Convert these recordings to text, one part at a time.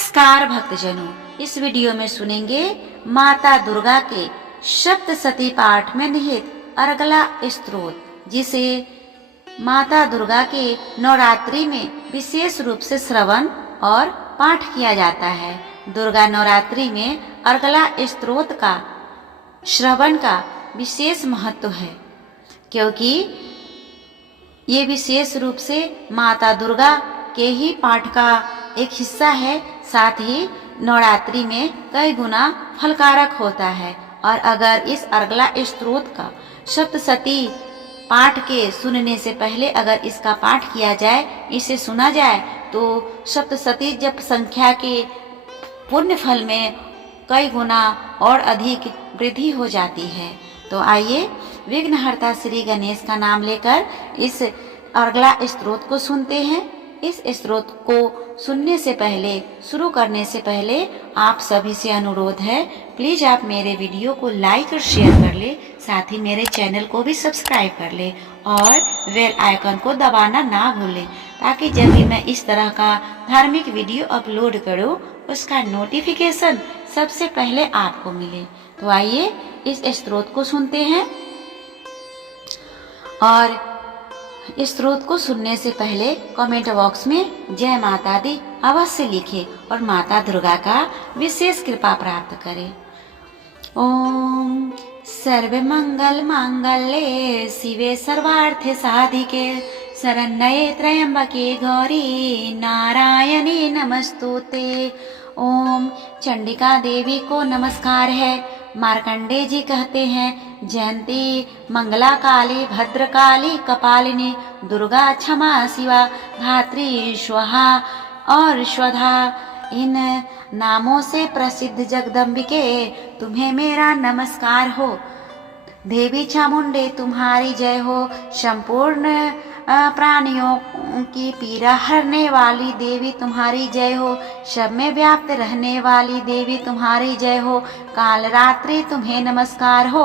नमस्कार भक्तजनों, इस वीडियो में सुनेंगे माता दुर्गा के सप्तशती पाठ में निहित अर्गला स्तोत्र, जिसे माता दुर्गा के नवरात्रि में विशेष रूप से श्रवण और पाठ किया जाता है। दुर्गा नवरात्रि में अर्गला स्तोत्र का श्रवण का विशेष महत्व है, क्योंकि ये विशेष रूप से माता दुर्गा के ही पाठ का एक हिस्सा है। साथ ही नवरात्रि में कई गुना फलकारक होता है। और अगर इस अर्गला स्तोत्र का सप्तशती पाठ के सुनने से पहले अगर इसका पाठ किया जाए, इसे सुना जाए, तो सप्तशती जप संख्या के पुण्य फल में कई गुना और अधिक वृद्धि हो जाती है। तो आइए विघ्नहर्ता श्री गणेश का नाम लेकर इस अर्गला स्तोत्र को सुनते हैं। इस स्तोत्र को सुनने से पहले, शुरू करने से पहले आप सभी से अनुरोध है, प्लीज आप मेरे वीडियो को लाइक और शेयर कर ले, साथ ही मेरे चैनल को भी सब्सक्राइब कर ले और बेल आइकन को दबाना ना भूलें, ताकि जब भी मैं इस तरह का धार्मिक वीडियो अपलोड करूं, उसका नोटिफिकेशन सबसे पहले आपको मिले। तो आइए इस स्तोत्र को सुनते हैं। और इस स्तोत्र को सुनने से पहले कमेंट बॉक्स में जय माता दी अवश्य लिखें और माता दुर्गा का विशेष कृपा प्राप्त करें। ओम सर्व मंगल मांगल्ये शिवे सर्वार्थ साधिके शरण्ये त्र्यंबके गौरी नारायणी नमस्तुते। ओम चंडिका देवी को नमस्कार है। मार्कंडे जी कहते हैं, जयंती मंगला काली भद्रकाली कपालिनी दुर्गा क्षमा शिवा धात्री स्वाहा और स्वधा, इन नामों से प्रसिद्ध जगदम्बिके तुम्हें मेरा नमस्कार हो। देवी चामुंडे तुम्हारी जय हो। संपूर्ण प्राणियों की पीड़ा हरने वाली देवी तुम्हारी जय हो। सब में व्याप्त रहने वाली देवी तुम्हारी जय हो। काल रात्रि तुम्हें नमस्कार हो।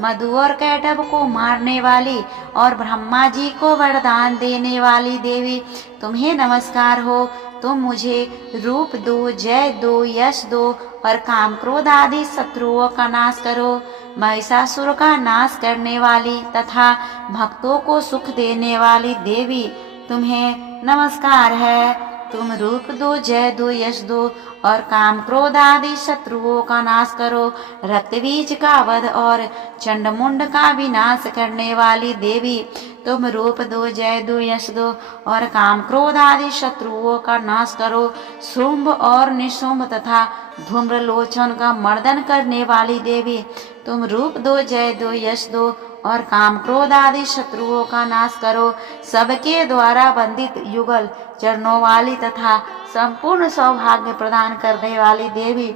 मधु और कैटभ को मारने वाली और ब्रह्मा जी को वरदान देने वाली देवी तुम्हें नमस्कार हो। तुम मुझे रूप दो, जय दो, यश दो और काम क्रोध आदि शत्रुओं का नाश करो। महिषासुर का नाश करने वाली तथा भक्तों को सुख देने वाली देवी तुम्हें नमस्कार है। तुम रूप दो, जय दो, यश दो और काम क्रोध आदि शत्रुओं का नाश करो। रक्तबीज का वध और चंडमुंड का विनाश करने वाली देवी तुम रूप दो, जय दो, यश दो और काम क्रोध आदि शत्रुओं का नाश करो। शुंभ और निशुंभ तथा धूम्रलोचन का मर्दन करने वाली देवी तुम रूप दो, जय दो, यश दो और काम क्रोध आदि शत्रुओं का नाश करो। सबके द्वारा वंदित युगल चरणों वाली तथा संपूर्ण सौभाग्य प्रदान करने वाली देवी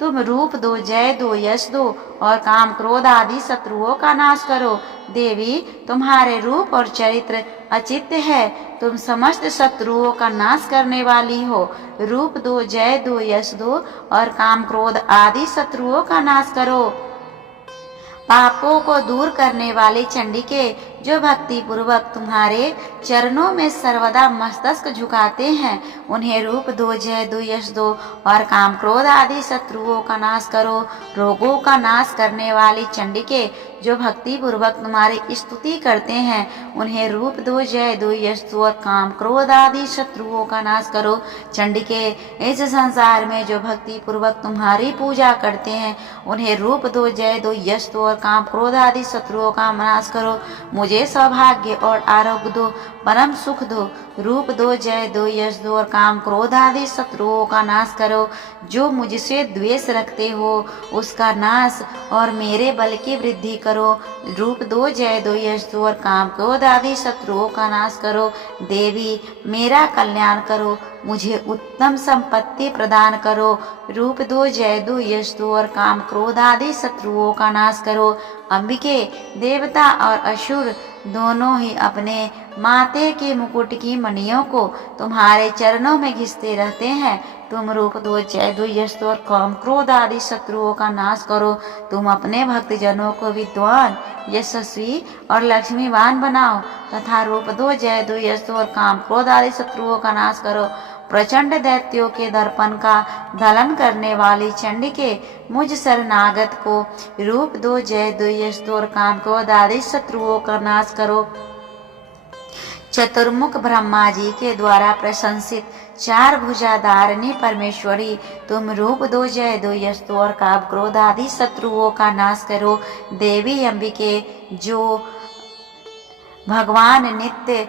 तुम रूप दो, जय दो, यश दो और काम क्रोध आदि शत्रुओं का नाश करो। देवी तुम्हारे रूप और चरित्र अचित्य है। तुम समस्त शत्रुओं का नाश करने वाली हो। रूप दो, जय दो, यश दो और काम क्रोध आदि शत्रुओं का नाश करो। पापों को दूर करने वाली चंडिके, जो भक्ति पूर्वक तुम्हारे चरणों में सर्वदा मस्तक झुकाते हैं, उन्हें रूप दो, जय दो, यश दो और काम क्रोध आदि शत्रुओं का नाश करो। रोगों का नाश करने वाली चंडिके, जो भक्ति पूर्वक तुम्हारी स्तुति करते हैं, उन्हें रूप दो, जय दो, यश दो और काम क्रोध आदि शत्रुओं का नाश करो। चंडिके, इस संसार में जो भक्ति पूर्वक तुम्हारी पूजा करते हैं, उन्हें रूप दो, जय दो, यश दो और काम क्रोध आदि शत्रुओं का नाश करो। मुझे सौभाग्य और आरोग्य दो, परम सुख दो। रूप दो, जय दो, यश दो और काम क्रोध आदि शत्रुओं का नाश करो। जो मुझसे द्वेष रखते हो, उसका नाश और मेरे बल की वृद्धि करो। रूप दो, जय दो, यश दो और काम क्रोध आदि शत्रुओं का नाश करो। देवी मेरा कल्याण करो, मुझे उत्तम संपत्ति प्रदान करो। रूप दो, जय दो, यश दो और काम क्रोध आदि शत्रुओं का नाश करो। अंबिके, देवता और असुर दोनों ही अपने माथे के मुकुट की मणियों को तुम्हारे चरणों में घिसते रहते हैं। तुम रूप दो, जय दो, यश दो और काम क्रोध आदि शत्रुओं का नाश करो। तुम अपने भक्तजनों को विद्वान, यशस्वी और लक्ष्मीवान बनाओ तथा रूप दो, जय दो, यश दो और काम क्रोध आदि शत्रुओं का नाश करो। प्रचंड दैत्यों के दर्पण का दलन करने वाली चंडिके, मुझ शरणागत को रूप दो, जय दो, यश दो और काम क्रोध आदि शत्रुओं का नाश करो। चतुर्मुख ब्रह्मा जी के द्वारा प्रशंसित चार भुजाधारिणी परमेश्वरी, तुम रूप दो, जय दो, यश दो और काम क्रोध आदि शत्रुओं का नाश करो। देवी अंबिके, जो भगवान नित्य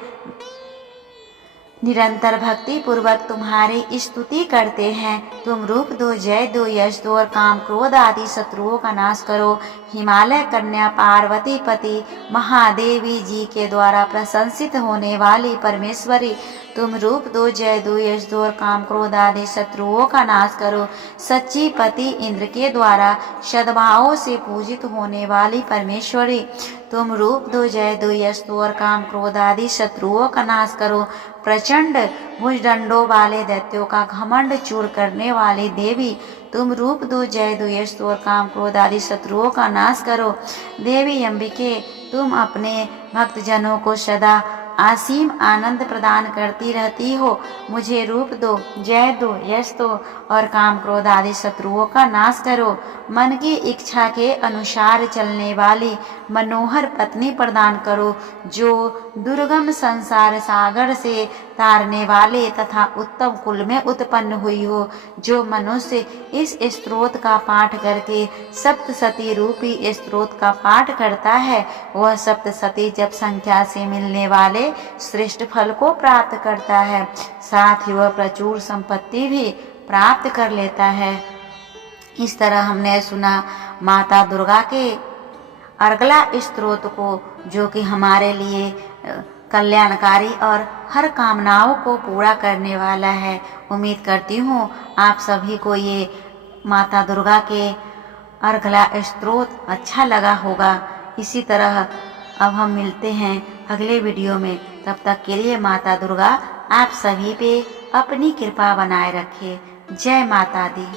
निरंतर भक्ति पूर्वक तुम्हारी स्तुति करते हैं, तुम रूप दो, जय दो, यश दो और काम क्रोध आदि शत्रुओं का नाश करो। हिमालय कन्या पार्वती पति महादेवी जी के द्वारा प्रशंसित होने वाली परमेश्वरी, तुम रूप दो, जय दो, यश दो और काम क्रोध आदि शत्रुओं का नाश करो। सच्ची पति इंद्र के द्वारा सद्भावों से पूजित होने वाली परमेश्वरी, तुम रूप दो, जय दो, यश दो और काम क्रोध आदि शत्रुओं का नाश करो। प्रचंड भुजदंडों वाले दैत्यों का घमंड चूर करने वाली देवी, तुम रूप दो, जय दो, यश दो और काम क्रोध आदि शत्रुओं का नाश करो। देवी अंबिके, तुम अपने भक्तजनों को सदा असीम आनंद प्रदान करती रहती हो, मुझे रूप दो, जय दो, यश दो और काम क्रोध आदि शत्रुओं का नाश करो। मन की इच्छा के अनुसार चलने वाली मनोहर पत्नी प्रदान करो, जो दुर्गम संसार सागर से तारने वाले तथा उत्तम कुल में उत्पन्न हुई हो। जो मनुष्य इस स्तोत्र का पाठ करके सप्तसती रूपी स्तोत्र का पाठ करता है, वह सप्तसती जप संख्या से मिलने वाले श्रेष्ठ फल को प्राप्त करता है, साथ ही वह प्रचुर संपत्ति भी प्राप्त कर लेता है। इस तरह हमने सुना माता दुर्गा के अर्गला स्तोत्र को, जो कि हमारे लिए कल्याणकारी और हर कामनाओं को पूरा करने वाला है। उम्मीद करती हूँ आप सभी को ये माता दुर्गा के अर्गला स्तोत्र अच्छा लगा होगा। इसी तरह अब हम मिलते हैं अगले वीडियो में। तब तक के लिए माता दुर्गा आप सभी पे अपनी कृपा बनाए रखे। जय माता दी।